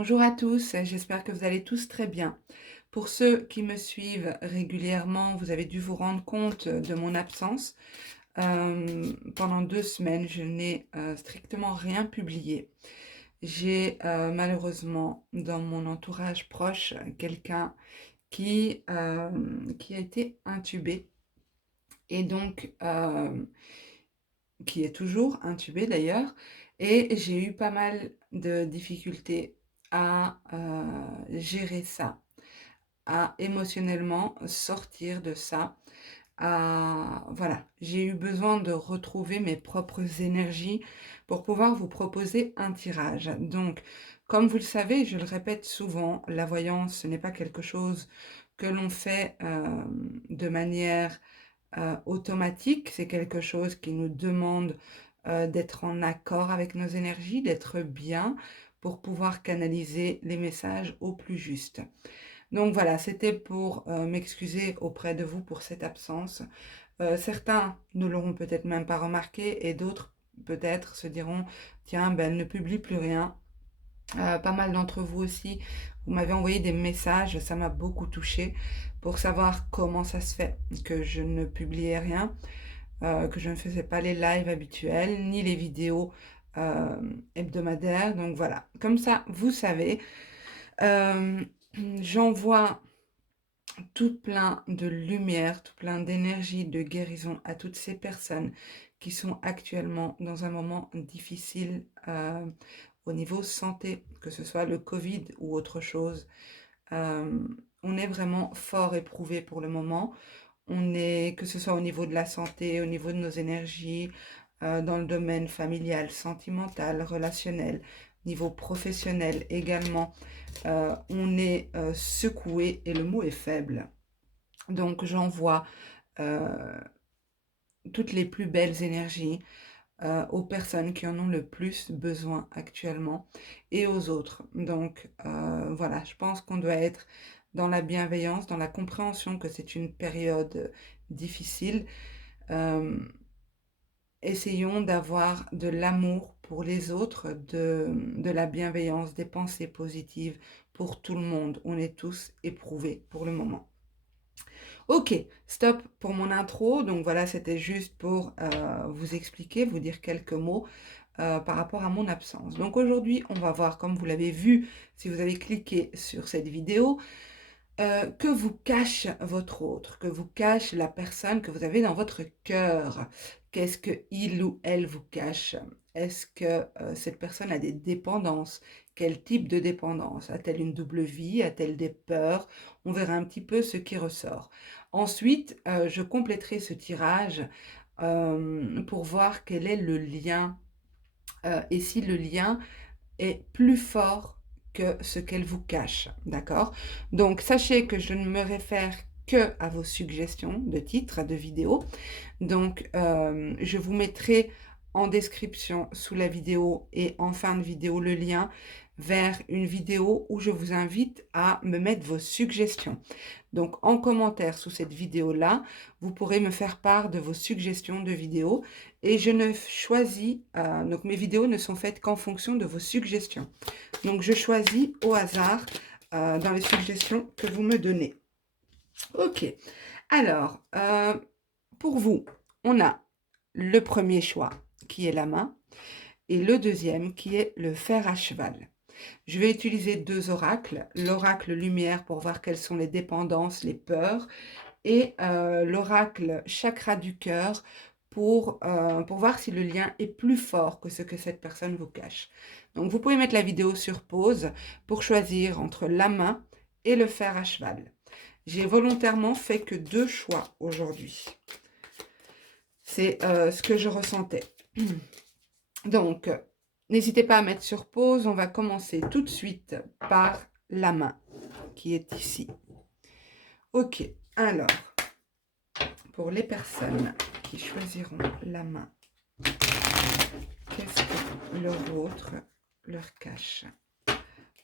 Bonjour à tous, j'espère que vous allez tous très bien. Pour ceux qui me suivent régulièrement, vous avez dû vous rendre compte de mon absence. Pendant 2 semaines, je n'ai strictement rien publié. J'ai malheureusement dans mon entourage proche quelqu'un qui a été intubé et donc qui est toujours intubé d'ailleurs. Et j'ai eu pas mal de difficultés à gérer ça, à émotionnellement sortir de ça. Voilà, j'ai eu besoin de retrouver mes propres énergies pour pouvoir vous proposer un tirage. Donc, comme vous le savez, je le répète souvent, la voyance, ce n'est pas quelque chose que l'on fait de manière automatique. C'est quelque chose qui nous demande d'être en accord avec nos énergies, d'être bien pour pouvoir canaliser les messages au plus juste. Donc voilà, c'était pour m'excuser auprès de vous pour cette absence. Certains ne l'auront peut-être même pas remarqué et d'autres peut-être se diront, tiens, ben, elle ne publie plus rien. Pas mal d'entre vous aussi, vous m'avez envoyé des messages, ça m'a beaucoup touchée pour savoir comment ça se fait que je ne publiais rien, que je ne faisais pas les lives habituels, ni les vidéos hebdomadaires. Donc voilà, comme ça, vous savez. Euh, J'envoie tout plein de lumière, tout plein d'énergie, de guérison à toutes ces personnes qui sont actuellement dans un moment difficile au niveau santé, que ce soit le Covid ou autre chose. Euh, on est vraiment fort éprouvé pour le moment. On est, que ce soit au niveau de la santé, au niveau de nos énergies, dans le domaine familial, sentimental, relationnel, niveau professionnel également, on est secoué et le mot est faible. Donc j'envoie euh, toutes les plus belles énergies aux personnes qui en ont le plus besoin actuellement et aux autres. Donc voilà, je pense qu'on doit être dans la bienveillance, dans la compréhension que c'est une période difficile. Euh, Essayons d'avoir de l'amour pour les autres, de la bienveillance, des pensées positives pour tout le monde. On est tous éprouvés pour le moment. Ok, stop pour mon intro. Donc voilà, c'était juste pour vous expliquer, vous dire quelques mots par rapport à mon absence. Donc aujourd'hui, on va voir, comme vous l'avez vu, si vous avez cliqué sur cette vidéo, que vous cache votre autre, que vous cache la personne que vous avez dans votre cœur. Qu'est-ce que il ou elle vous cache? Est-ce que cette personne a des dépendances? Quel type de dépendance? A-t-elle une double vie? A-t-elle des peurs? On verra un petit peu ce qui ressort. Ensuite, je compléterai ce tirage pour voir quel est le lien et si le lien est plus fort que ce qu'elle vous cache, d'accord? Donc, sachez que je ne me réfère que à vos suggestions de titres, de vidéos. Donc, je vous mettrai en description sous la vidéo et en fin de vidéo le lien vers une vidéo où je vous invite à me mettre vos suggestions. Donc, en commentaire sous cette vidéo-là, vous pourrez me faire part de vos suggestions de vidéos et je ne choisis, donc mes vidéos ne sont faites qu'en fonction de vos suggestions. Donc, je choisis au hasard dans les suggestions que vous me donnez. Ok, alors, pour vous, on a le premier choix qui est la main et le deuxième qui est le fer à cheval. Je vais utiliser deux oracles, l'oracle lumière pour voir quelles sont les dépendances, les peurs, et l'oracle chakra du cœur pour voir si le lien est plus fort que ce que cette personne vous cache. Donc vous pouvez mettre la vidéo sur pause pour choisir entre la main et le fer à cheval. J'ai volontairement fait que deux choix aujourd'hui. C'est ce que je ressentais. Donc, n'hésitez pas à mettre sur pause. On va commencer tout de suite par la main qui est ici. Ok, alors, pour les personnes qui choisiront la main, qu'est-ce que le vôtre leur cache?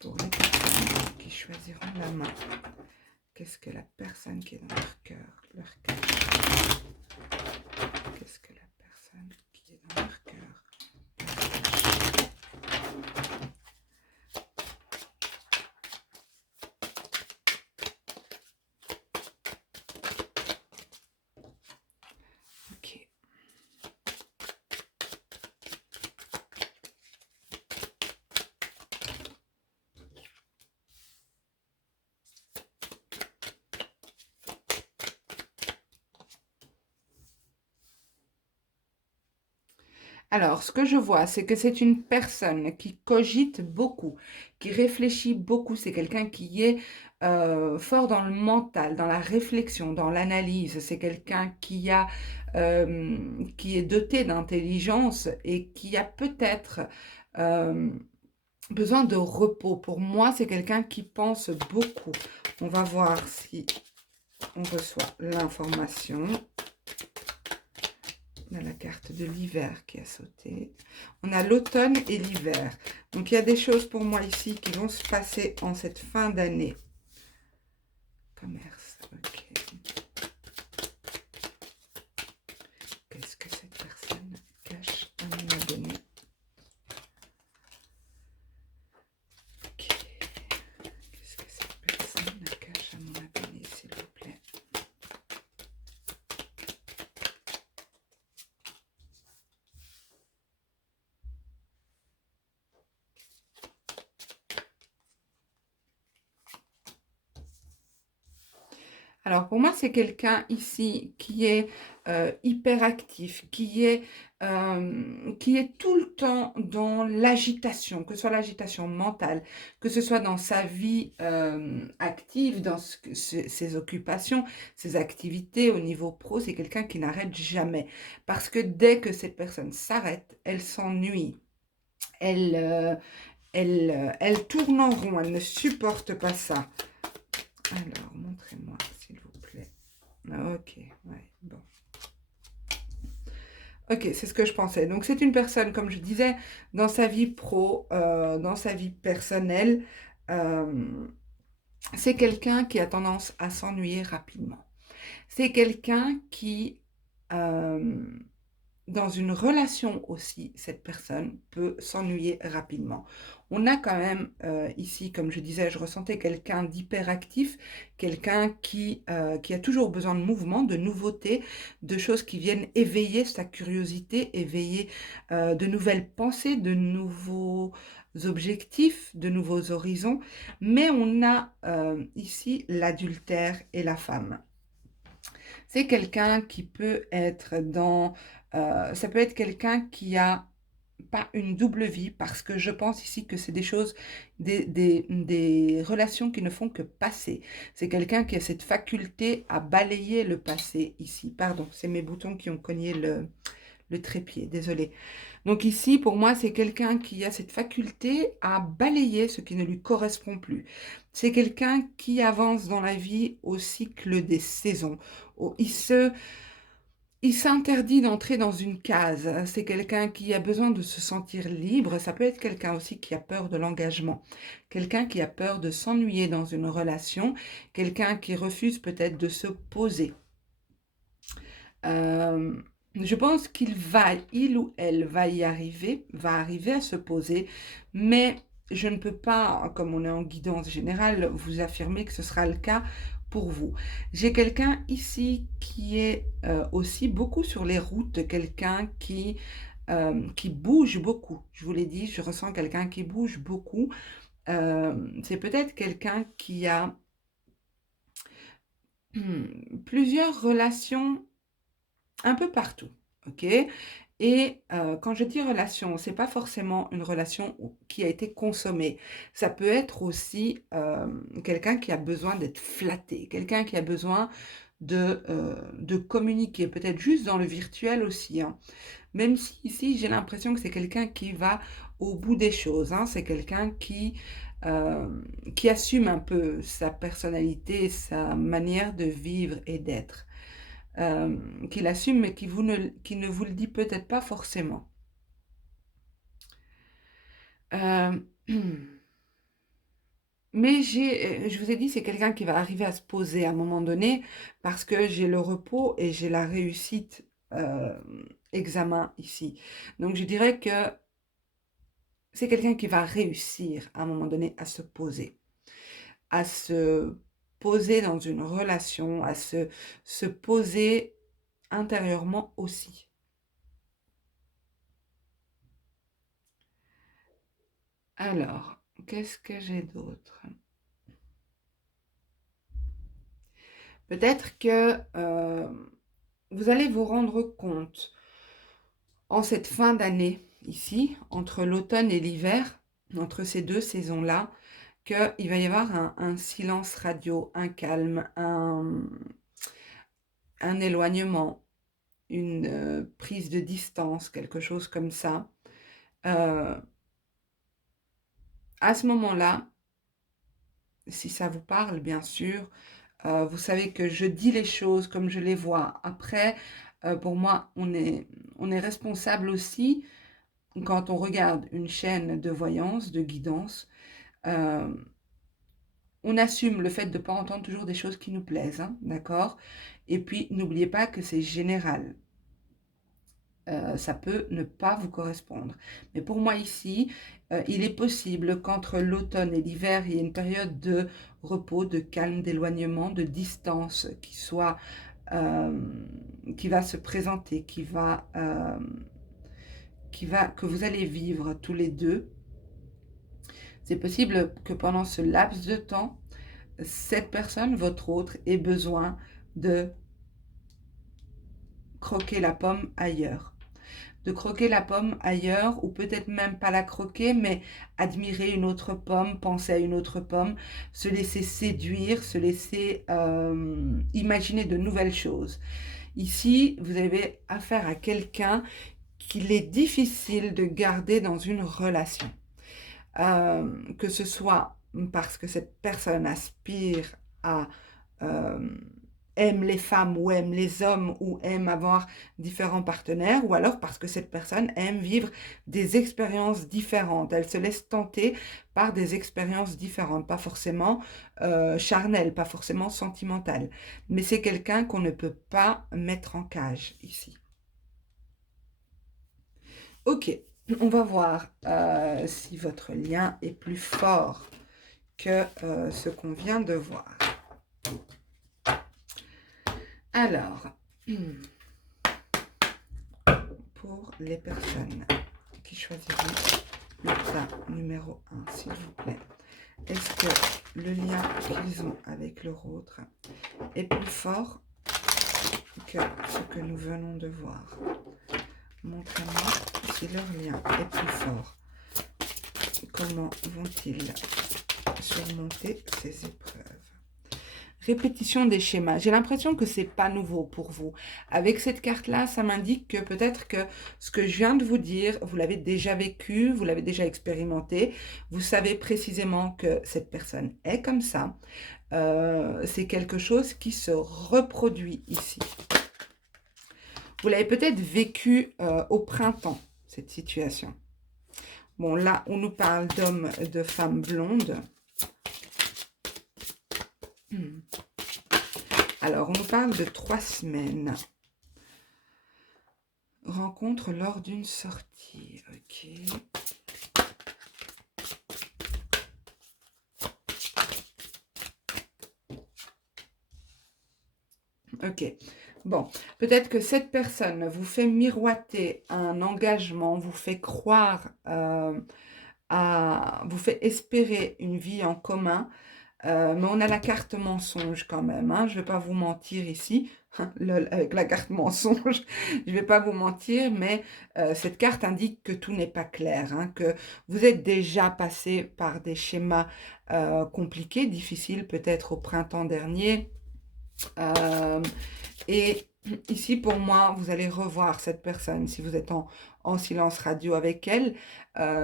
Pour les personnes qui choisiront la main, qu'est-ce que la personne qui est dans leur cœur leur cache? Qu'est-ce que la personne qui est dans leur cœur leur cache? Alors, ce que je vois, c'est que c'est une personne qui cogite beaucoup, qui réfléchit beaucoup. C'est quelqu'un qui est fort dans le mental, dans la réflexion, dans l'analyse. C'est quelqu'un qui est doté d'intelligence et qui a peut-être euh, besoin de repos. Pour moi, c'est quelqu'un qui pense beaucoup. On va voir si on reçoit l'information. On a la carte de l'hiver qui a sauté. On a l'automne et l'hiver. Donc, il y a des choses pour moi ici qui vont se passer en cette fin d'année. Commerce, ok. Qu'est-ce que cette personne cache à mon abonné? Ok. Qu'est-ce que cette personne cache à mon abonné, s'il vous plaît? Alors, pour moi, c'est quelqu'un ici qui est hyperactif, qui est tout le temps dans l'agitation, que ce soit l'agitation mentale, que ce soit dans sa vie active, dans ses occupations, ses activités au niveau pro. C'est quelqu'un qui n'arrête jamais. Parce que dès que cette personne s'arrête, elle s'ennuie. Elle, elle tourne en rond, elle ne supporte pas ça. Alors, montrez-moi, s'il vous plaît. Ok, ouais, bon. Ok, c'est ce que je pensais. Donc, c'est une personne, comme je disais, dans sa vie pro, dans sa vie personnelle, euh, c'est quelqu'un qui a tendance à s'ennuyer rapidement. C'est quelqu'un qui, euh, dans une relation aussi, cette personne peut s'ennuyer rapidement. On a quand même ici, comme je disais, je ressentais quelqu'un d'hyperactif, quelqu'un qui a toujours besoin de mouvement, de nouveautés, de choses qui viennent éveiller sa curiosité, éveiller de nouvelles pensées, de nouveaux objectifs, de nouveaux horizons. Mais on a ici l'adultère et la femme. C'est quelqu'un qui peut être dans... ça peut être quelqu'un qui a pas une double vie, parce que je pense ici que c'est des choses, des relations qui ne font que passer. C'est quelqu'un qui a cette faculté à balayer le passé ici. Pardon, c'est mes boutons qui ont cogné le trépied, désolé. Donc ici, pour moi, c'est quelqu'un qui a cette faculté à balayer ce qui ne lui correspond plus. C'est quelqu'un qui avance dans la vie au cycle des saisons. Il s'interdit d'entrer dans une case. C'est quelqu'un qui a besoin de se sentir libre. Ça peut être quelqu'un aussi qui a peur de l'engagement. Quelqu'un qui a peur de s'ennuyer dans une relation. Quelqu'un qui refuse peut-être de se poser. Euh, je pense il ou elle va arriver à se poser, mais je ne peux pas, comme on est en guidance générale, vous affirmer que ce sera le cas pour vous. J'ai quelqu'un ici qui est aussi beaucoup sur les routes, quelqu'un qui bouge beaucoup. Je vous l'ai dit, je ressens quelqu'un qui bouge beaucoup. C'est peut-être quelqu'un qui a plusieurs relations un peu partout, ok? Et quand je dis relation, c'est pas forcément une relation qui a été consommée. Ça peut être aussi quelqu'un qui a besoin d'être flatté, quelqu'un qui a besoin de communiquer, peut-être juste dans le virtuel aussi, hein. Même si ici, j'ai l'impression que c'est quelqu'un qui va au bout des choses, hein. C'est quelqu'un qui assume un peu sa personnalité, sa manière de vivre et d'être, qu'il assume, mais qui ne vous le dit peut-être pas forcément. Euh, mais je vous ai dit, c'est quelqu'un qui va arriver à se poser à un moment donné parce que j'ai le repos et j'ai la réussite examen ici. Donc je dirais que c'est quelqu'un qui va réussir à un moment donné à se poser dans une relation, se poser intérieurement aussi. Alors, qu'est-ce que j'ai d'autre? Peut-être que vous allez vous rendre compte en cette fin d'année, ici, entre l'automne et l'hiver, entre ces deux saisons-là, qu'il va y avoir un silence radio, un calme, un éloignement, une prise de distance, quelque chose comme ça. À ce moment-là, si ça vous parle, bien sûr, vous savez que je dis les choses comme je les vois. Après, pour moi, on est responsable aussi quand on regarde une chaîne de voyance, de guidance. euh, on assume le fait de ne pas entendre toujours des choses qui nous plaisent, hein, d'accord? Et puis, n'oubliez pas que c'est général. Ça peut ne pas vous correspondre. Mais pour moi ici, il est possible qu'entre l'automne et l'hiver, il y ait une période de repos, de calme, d'éloignement, de distance euh, qui va se présenter, que vous allez vivre tous les deux. C'est possible que pendant ce laps de temps, cette personne, votre autre, ait besoin de croquer la pomme ailleurs. De croquer la pomme ailleurs, ou peut-être même pas la croquer, mais admirer une autre pomme, penser à une autre pomme, se laisser séduire, se laisser imaginer de nouvelles choses. Ici, vous avez affaire à quelqu'un qu'il est difficile de garder dans une relation. Que ce soit parce que cette personne aspire à euh, aime les femmes ou aime les hommes ou aime avoir différents partenaires, ou alors parce que cette personne aime vivre des expériences différentes. Elle se laisse tenter par des expériences différentes, pas forcément charnelles, pas forcément sentimentales. Mais c'est quelqu'un qu'on ne peut pas mettre en cage ici. Ok, on va voir si votre lien est plus fort que ce qu'on vient de voir. Alors, pour les personnes qui choisiront le tas numéro 1, s'il vous plaît, est-ce que le lien qu'ils ont avec leur autre est plus fort que ce que nous venons de voir? Montrez-moi si leur lien est plus fort. Comment vont-ils surmonter ces épreuves? Répétition des schémas. J'ai l'impression que c'est pas nouveau pour vous. Avec cette carte-là, ça m'indique que peut-être que ce que je viens de vous dire, vous l'avez déjà vécu, vous l'avez déjà expérimenté. Vous savez précisément que cette personne est comme ça. C'est quelque chose qui se reproduit ici. Vous l'avez peut-être vécu au printemps, cette situation. Bon, là, on nous parle d'hommes, de femmes blondes. Alors, on nous parle de 3 semaines. Rencontre lors d'une sortie. Ok. Ok. Bon, peut-être que cette personne vous fait miroiter un engagement, vous fait croire vous fait espérer une vie en commun. Mais on a la carte mensonge quand même, hein. Je ne vais pas vous mentir ici, avec la carte mensonge, je ne vais pas vous mentir, mais cette carte indique que tout n'est pas clair, hein, que vous êtes déjà passé par des schémas compliqués, difficiles peut-être au printemps dernier. Et ici, pour moi, vous allez revoir cette personne si vous êtes en silence radio avec elle.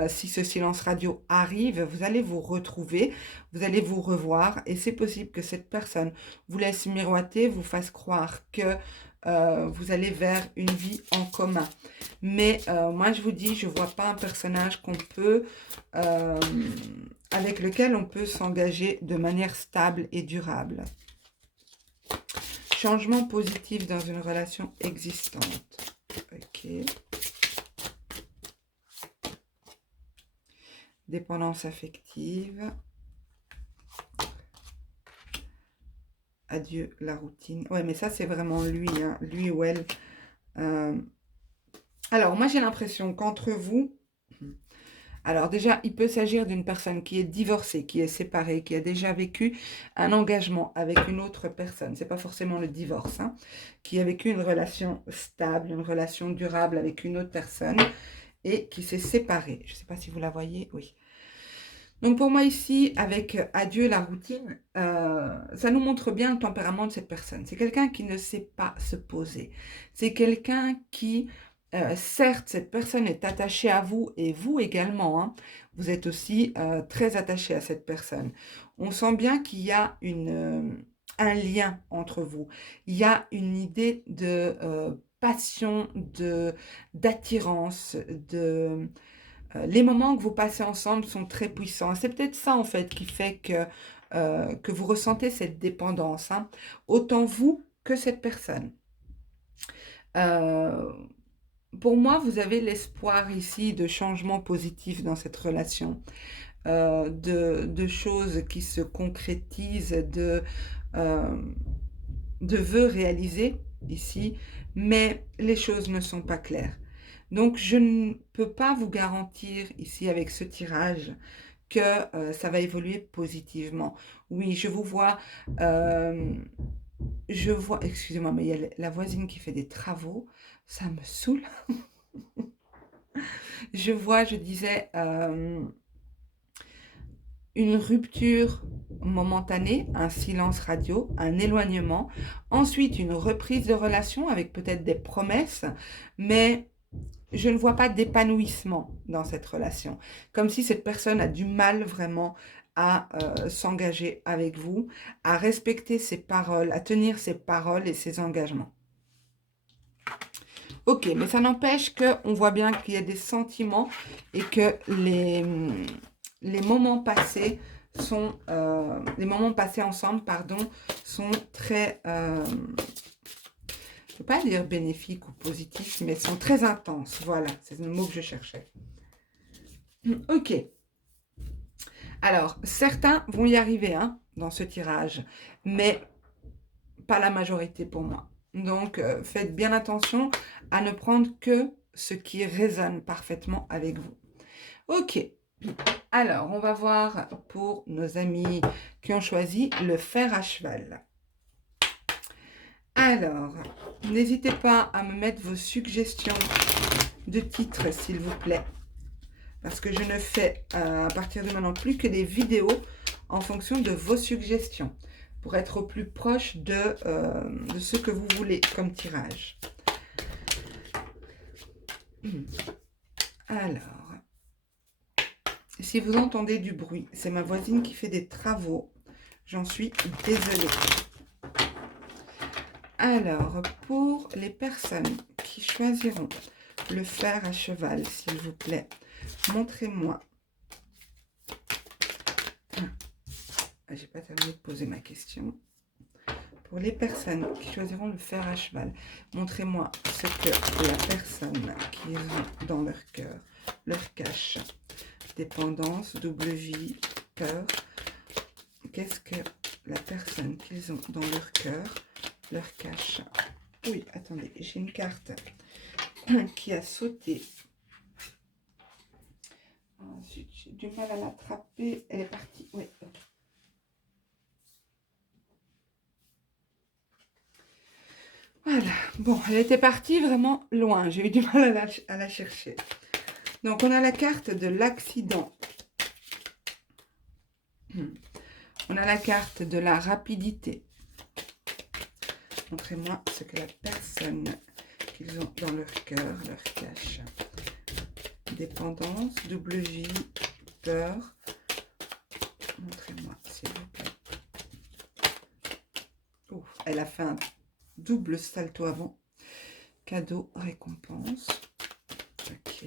Si ce silence radio arrive, vous allez vous retrouver, vous allez vous revoir. Et c'est possible que cette personne vous laisse miroiter, vous fasse croire que vous allez vers une vie en commun. Mais moi, je vous dis, je ne vois pas un personnage avec lequel on peut s'engager de manière stable et durable. Changement positif dans une relation existante. Ok. Dépendance affective. Adieu la routine. Ouais, mais ça, c'est vraiment lui, hein, lui ou elle. Alors, moi, j'ai l'impression qu'entre vous, Alors déjà, il peut s'agir d'une personne qui est divorcée, qui est séparée, qui a déjà vécu un engagement avec une autre personne. C'est pas forcément le divorce, hein, qui a vécu une relation stable, une relation durable avec une autre personne et qui s'est séparée. Je ne sais pas si vous la voyez, oui. Donc pour moi ici, avec adieu la routine, ça nous montre bien le tempérament de cette personne. C'est quelqu'un qui ne sait pas se poser. C'est quelqu'un qui, certes, cette personne est attachée à vous et vous également, hein, vous êtes aussi très attaché à cette personne. On sent bien qu'il y a un lien entre vous. Il y a une idée de passion, d'attirance, les moments que vous passez ensemble sont très puissants. C'est peut-être ça, en fait, qui fait que vous ressentez cette dépendance, hein, autant vous que cette personne. Euh, pour moi, vous avez l'espoir ici de changements positifs dans cette relation, de choses qui se concrétisent, euh, de vœux réalisés ici, mais les choses ne sont pas claires. Donc, je ne peux pas vous garantir ici avec ce tirage que ça va évoluer positivement. Oui, euh, je vois, excusez-moi, mais il y a la voisine qui fait des travaux, ça me saoule. Je disais, une rupture momentanée, un silence radio, un éloignement, ensuite une reprise de relation avec peut-être des promesses, mais je ne vois pas d'épanouissement dans cette relation. Comme si cette personne a du mal vraiment à s'engager avec vous, à respecter ses paroles, à tenir ses paroles et ses engagements. Ok, mais ça n'empêche qu'on voit bien qu'il y a des sentiments et que les moments passés les moments passés ensemble, pardon, sont très, je ne peux pas dire bénéfiques ou positifs, mais sont très intenses. Voilà, c'est le mot que je cherchais. Ok. Alors, certains vont y arriver, hein, dans ce tirage, mais pas la majorité pour moi. Donc, faites bien attention à ne prendre que ce qui résonne parfaitement avec vous. Ok. Alors, on va voir pour nos amis qui ont choisi le fer à cheval. Alors, n'hésitez pas à me mettre vos suggestions de titres, s'il vous plaît. Parce que je ne fais à partir de maintenant plus que des vidéos en fonction de vos suggestions. Pour être au plus proche de ce que vous voulez comme tirage. Alors, si vous entendez du bruit, c'est ma voisine qui fait des travaux. J'en suis désolée. Alors, pour les personnes qui choisiront le fer à cheval, s'il vous plaît, montrez-moi. J'ai pas terminé de poser ma question. Pour les personnes qui choisiront le fer à cheval, montrez-moi ce que la personne qu'ils ont dans leur cœur leur cache. Dépendance, double vie, peur. Qu'est-ce que la personne qu'ils ont dans leur cœur leur cache? Oui, attendez, j'ai une carte qui a sauté. Ensuite, j'ai du mal à l'attraper. Elle est partie. Oui, ok. Voilà. Bon, elle était partie vraiment loin. J'ai eu du mal à la chercher. Donc, on a la carte de l'accident. On a la carte de la rapidité. Montrez-moi ce que la personne qu'ils ont dans leur cœur leur cache. Dépendance, double vie, peur. Montrez-moi, s'il vous plaît. Ouf, elle a fait un double salto avant. Cadeau, récompense. Ok.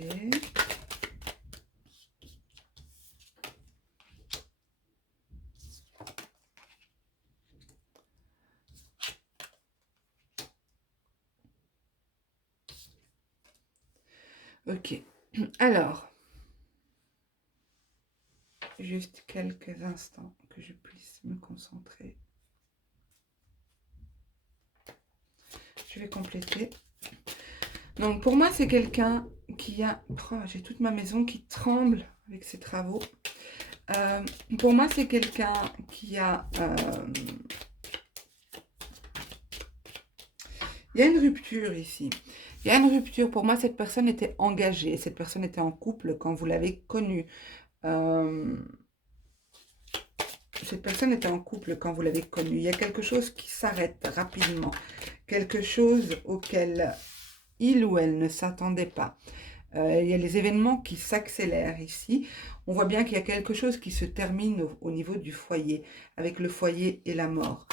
Ok. Alors, juste quelques instants que je puisse me concentrer. Je vais compléter. Donc, pour moi, c'est quelqu'un qui a... Oh, j'ai toute ma maison qui tremble avec ses travaux. Pour moi, c'est quelqu'un qui a... il y a une rupture ici. Il y a une rupture. Pour moi, cette personne était engagée. Cette personne était en couple quand vous l'avez connue. Euh, cette personne était en couple quand vous l'avez connue. Il y a quelque chose qui s'arrête rapidement. Quelque chose auquel il ou elle ne s'attendait pas. Il y a les événements qui s'accélèrent ici. On voit bien qu'il y a quelque chose qui se termine au niveau du foyer, avec le foyer et la mort.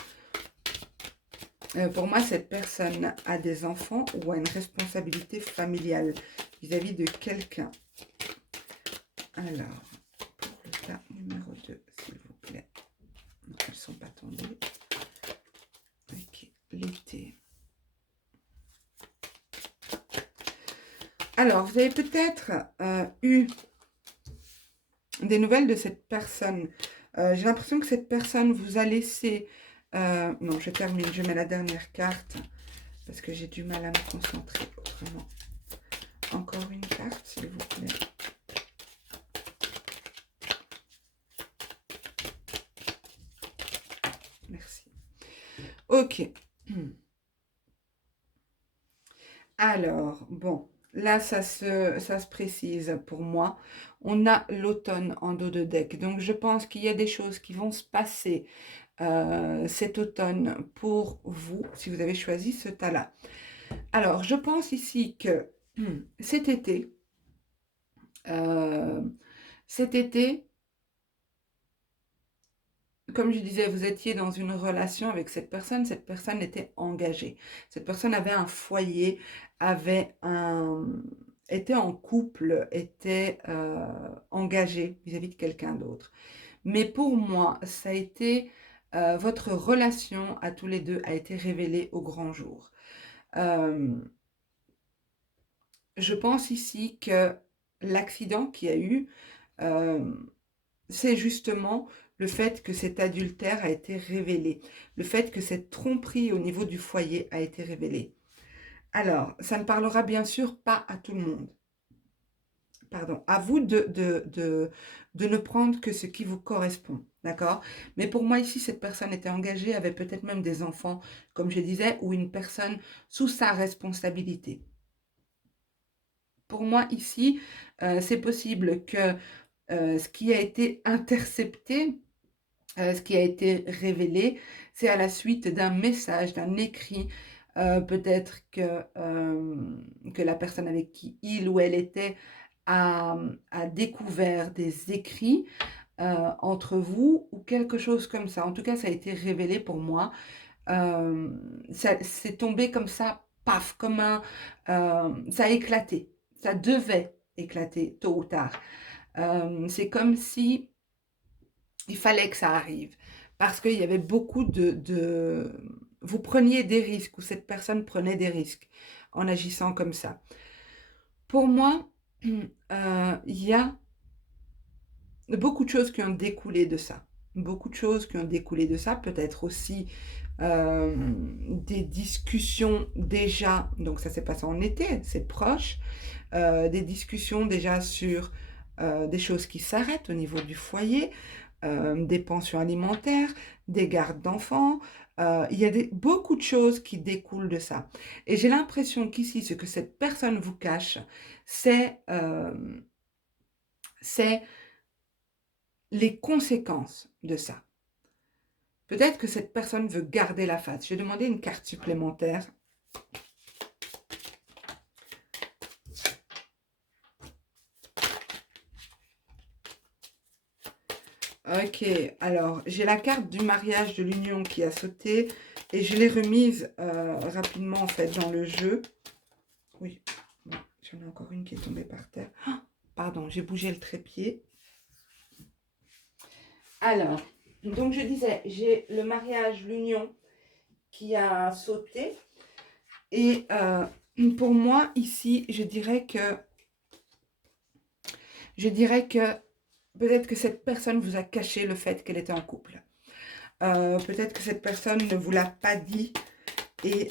Pour moi, cette personne a des enfants ou a une responsabilité familiale vis-à-vis de quelqu'un. Alors, pour le cas numéro 2, s'il vous plaît. Non, elles ne sont pas tombées. Ok, l'été. Alors, vous avez peut-être eu des nouvelles de cette personne. J'ai l'impression que cette personne vous a laissé... non, je termine, je mets la dernière carte parce que j'ai du mal à me concentrer autrement. Encore une carte, s'il vous plaît. Merci. Ok. Alors, bon, là, ça se précise pour moi. On a l'automne en dos de deck. Donc, je pense qu'il y a des choses qui vont se passer cet automne pour vous, si vous avez choisi ce tas-là. Alors, je pense ici que cet été, euh, cet été, comme je disais, vous étiez dans une relation avec cette personne était engagée. Cette personne avait un foyer, était en couple, était engagée vis-à-vis de quelqu'un d'autre. Mais pour moi, ça a été, votre relation à tous les deux a été révélée au grand jour. Euh, je pense ici que l'accident qu'il y a eu, euh, c'est justement le fait que cet adultère a été révélé, le fait que cette tromperie au niveau du foyer a été révélée. Alors, ça ne parlera bien sûr pas à tout le monde. Pardon, à vous de ne prendre que ce qui vous correspond, d'accord? Mais pour moi ici, cette personne était engagée, avait peut-être même des enfants, comme je disais, ou une personne sous sa responsabilité. Pour moi ici, c'est possible que ce qui a été intercepté, ce qui a été révélé, c'est à la suite d'un message, d'un écrit. Peut-être que la personne avec qui il ou elle était a découvert des écrits entre vous ou quelque chose comme ça. En tout cas, ça a été révélé pour moi. C'est tombé comme ça, paf, ça a éclaté. Ça devait éclater tôt ou tard. C'est comme si il fallait que ça arrive. Parce qu'il y avait beaucoup vous preniez des risques, ou cette personne prenait des risques en agissant comme ça. Pour moi, il y a beaucoup de choses qui ont découlé de ça. Beaucoup de choses qui ont découlé de ça. Peut-être aussi des discussions déjà, donc ça s'est passé en été, c'est proche, des discussions déjà sur des choses qui s'arrêtent au niveau du foyer, des pensions alimentaires, des gardes d'enfants. Il y a beaucoup de choses qui découlent de ça. Et j'ai l'impression qu'ici, ce que cette personne vous cache, c'est les conséquences de ça. Peut-être que cette personne veut garder la face. Je vais demander une carte supplémentaire. Ok, alors j'ai la carte du mariage de l'union qui a sauté et je l'ai remise rapidement en fait dans le jeu. Oui, bon, j'en ai encore une qui est tombée par terre. Ah, pardon, j'ai bougé le trépied. Alors, donc je disais, j'ai le mariage, l'union qui a sauté. Et pour moi, ici, je dirais que peut-être que cette personne vous a caché le fait qu'elle était en couple. Peut-être que cette personne ne vous l'a pas dit et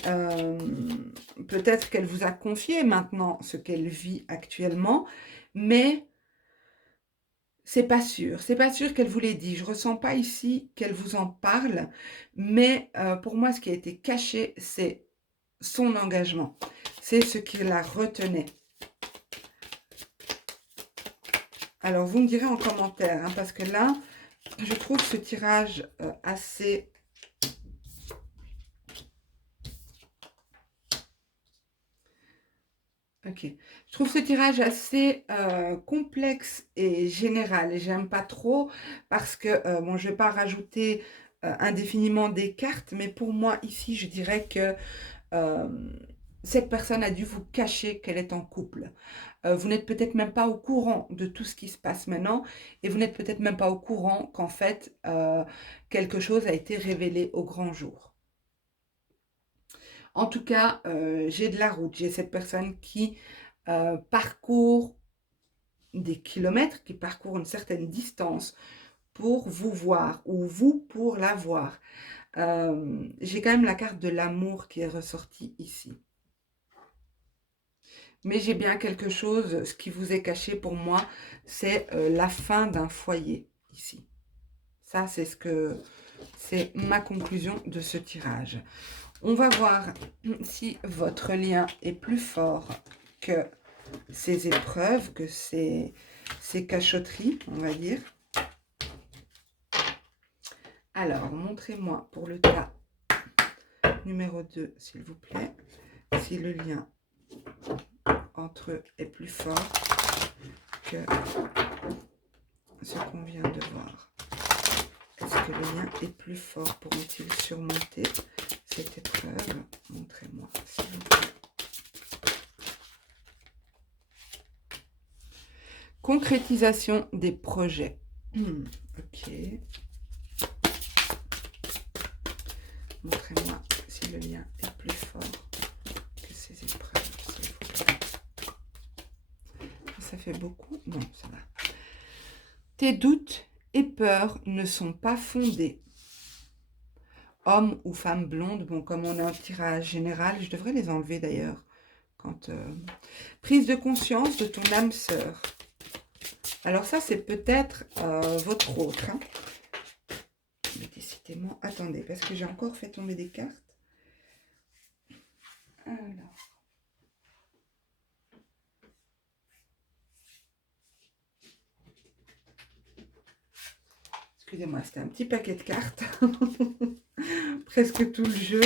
peut-être qu'elle vous a confié maintenant ce qu'elle vit actuellement, mais C'est pas sûr qu'elle vous l'ait dit. Je ressens pas ici qu'elle vous en parle, mais pour moi, ce qui a été caché, c'est son engagement. C'est ce qui la retenait. Alors, vous me direz en commentaire, hein, parce que là, je trouve ce tirage assez... Ok. Je trouve ce tirage assez complexe et général. Et j'aime pas trop parce que, bon, je vais pas rajouter indéfiniment des cartes, mais pour moi, ici, je dirais que euh, cette personne a dû vous cacher qu'elle est en couple. Vous n'êtes peut-être même pas au courant de tout ce qui se passe maintenant et vous n'êtes peut-être même pas au courant qu'en fait, quelque chose a été révélé au grand jour. En tout cas, j'ai de la route. J'ai cette personne qui parcourt des kilomètres, qui parcourt une certaine distance pour vous voir ou vous pour la voir. J'ai quand même la carte de l'amour qui est ressortie ici. Mais j'ai bien quelque chose, ce qui vous est caché pour moi, c'est la fin d'un foyer ici. Ça, c'est ma conclusion de ce tirage. On va voir si votre lien est plus fort que ces épreuves, que ces cachotteries, on va dire. Alors, montrez-moi pour le tas numéro 2, s'il vous plaît, si le lien entre eux est plus fort que ce qu'on vient de voir. Est-ce que le lien est plus fort? Pourront-ils surmonter cette épreuve? Montrez-moi, s'il vous plaît. Concrétisation des projets. Ok. Montrez-moi si le lien est plus fort que ces épreuves, s'il vous plaît. Ça fait beaucoup? Non, ça va. Tes doutes et peurs ne sont pas fondés. Homme ou femme blonde, bon, comme on a un tirage général, je devrais les enlever d'ailleurs. Prise de conscience de ton âme sœur. Alors ça, c'est peut-être votre autre. Hein. Mais décidément, attendez, parce que j'ai encore fait tomber des cartes. Alors. Excusez-moi, c'était un petit paquet de cartes. Presque tout le jeu.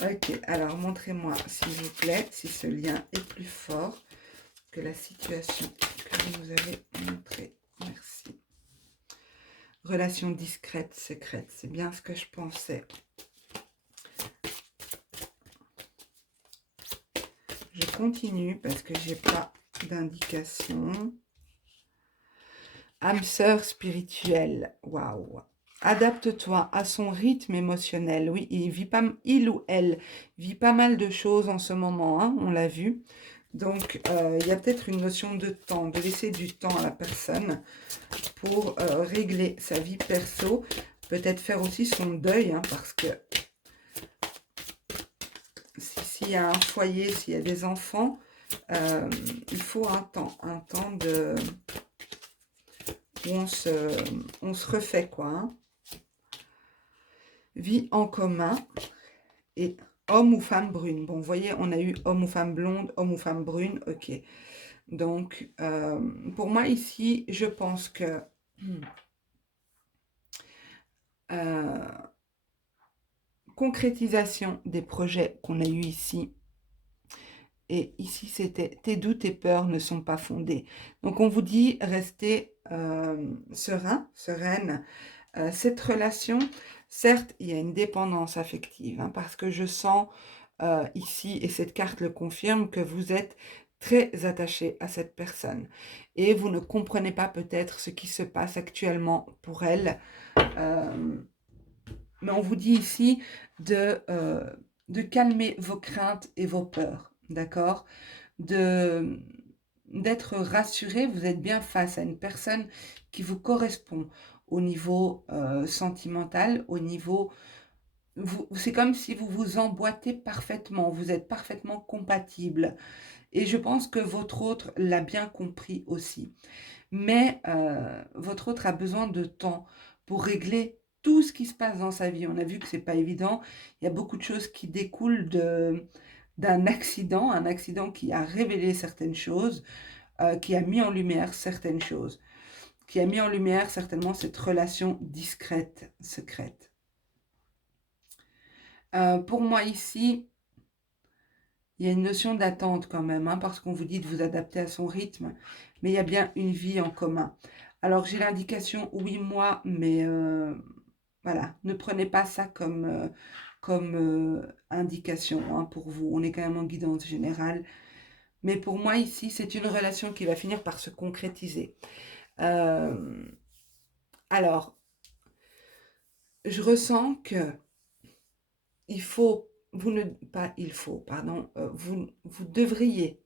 Ok, alors montrez-moi, s'il vous plaît, si ce lien est plus fort que la situation que vous nous avez montrée. Merci. Relation discrète, secrète, c'est bien ce que je pensais. Je continue parce que j'ai pas d'indication. Âme sœur spirituelle, waouh. Adapte-toi à son rythme émotionnel. Oui, il ou elle vit pas mal de choses en ce moment, hein, on l'a vu. Donc, il y a peut-être une notion de temps, de laisser du temps à la personne pour régler sa vie perso. Peut-être faire aussi son deuil, hein, parce que s'il y a un foyer, s'il y a des enfants, il faut un temps de... où on se refait, quoi. Hein. Vie en commun et homme ou femme brune. Bon, vous voyez, on a eu homme ou femme blonde, homme ou femme brune, ok. Donc, pour moi ici, je pense que concrétisation des projets qu'on a eu ici, et ici c'était tes doutes et peurs ne sont pas fondés. Donc, on vous dit restez serein, sereine. Cette relation, certes, il y a une dépendance affective, hein, parce que je sens ici, et cette carte le confirme, que vous êtes très attaché à cette personne. Et vous ne comprenez pas peut-être ce qui se passe actuellement pour elle. Mais on vous dit ici de calmer vos craintes et vos peurs, d'accord? D'être rassuré, vous êtes bien face à une personne qui vous correspond au niveau sentimental, au niveau... C'est comme si vous vous emboîtez parfaitement, vous êtes parfaitement compatible. et je pense que votre autre l'a bien compris aussi. Mais votre autre a besoin de temps pour régler tout ce qui se passe dans sa vie. On a vu que c'est pas évident. Il y a beaucoup de choses qui découlent d'un accident, un accident qui a révélé certaines choses, qui a mis en lumière certaines choses, qui a mis en lumière certainement cette relation discrète, secrète. Pour moi ici, il y a une notion d'attente quand même, hein, parce qu'on vous dit de vous adapter à son rythme, mais il y a bien une vie en commun. Alors j'ai l'indication, oui, moi, mais voilà, ne prenez pas ça comme indication, hein, pour vous. On est quand même en guidance générale. Mais pour moi ici, c'est une relation qui va finir par se concrétiser. Euh, alors, je ressens que il faut, vous ne, pas il faut, pardon, vous devriez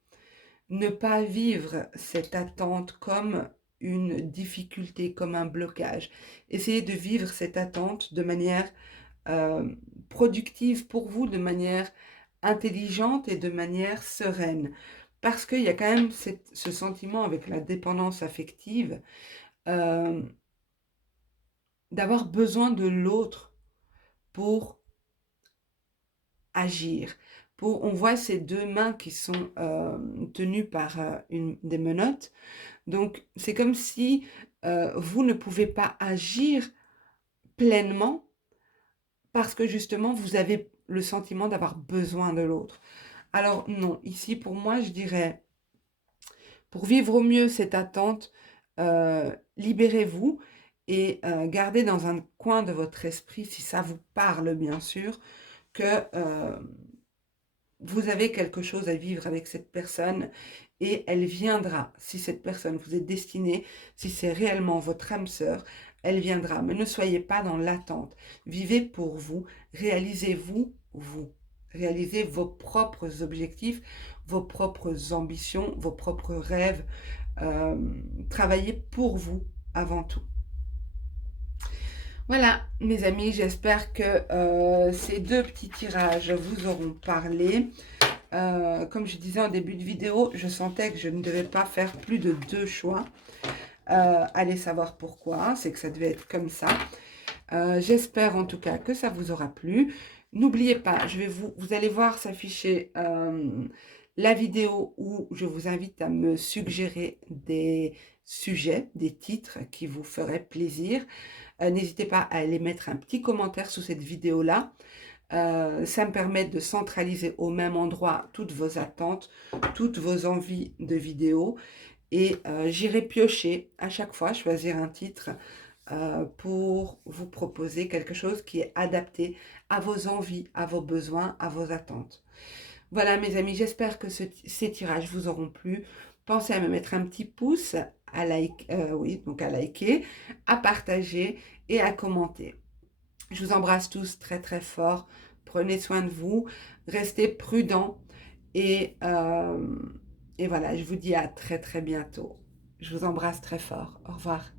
ne pas vivre cette attente comme une difficulté, comme un blocage. Essayez de vivre cette attente de manière euh, productive pour vous, de manière intelligente et de manière sereine. Parce qu'il y a quand même ce sentiment avec la dépendance affective euh, d'avoir besoin de l'autre pour agir. On voit ces deux mains qui sont tenues par des menottes. Donc, c'est comme si vous ne pouvez pas agir pleinement parce que justement, vous avez le sentiment d'avoir besoin de l'autre. Alors non, ici, pour moi, je dirais, pour vivre au mieux cette attente, libérez-vous et gardez dans un coin de votre esprit, si ça vous parle bien sûr, que vous avez quelque chose à vivre avec cette personne et elle viendra. Si cette personne vous est destinée, si c'est réellement votre âme sœur, elle viendra. Mais ne soyez pas dans l'attente. Vivez pour vous, réalisez-vous, vous. Réalisez vos propres objectifs, vos propres ambitions, vos propres rêves. Euh, Travaillez pour vous avant tout. Voilà, mes amis, j'espère que ces deux petits tirages vous auront parlé. Comme je disais en début de vidéo, je sentais que je ne devais pas faire plus de 2 choix. Allez savoir pourquoi, c'est que ça devait être comme ça. J'espère en tout cas que ça vous aura plu. N'oubliez pas, vous allez voir s'afficher la vidéo où je vous invite à me suggérer des sujets, des titres qui vous feraient plaisir. N'hésitez pas à aller mettre un petit commentaire sous cette vidéo-là. Ça me permet de centraliser au même endroit toutes vos attentes, toutes vos envies de vidéos. Et j'irai piocher à chaque fois, choisir un titre pour vous proposer quelque chose qui est adapté à vos envies, à vos besoins, à vos attentes. Voilà mes amis, j'espère que ces tirages vous auront plu. Pensez à me mettre un petit pouce, oui, donc à liker, à partager et à commenter. Je vous embrasse tous très très fort. Prenez soin de vous, restez prudents et voilà, je vous dis à très très bientôt. Je vous embrasse très fort. Au revoir.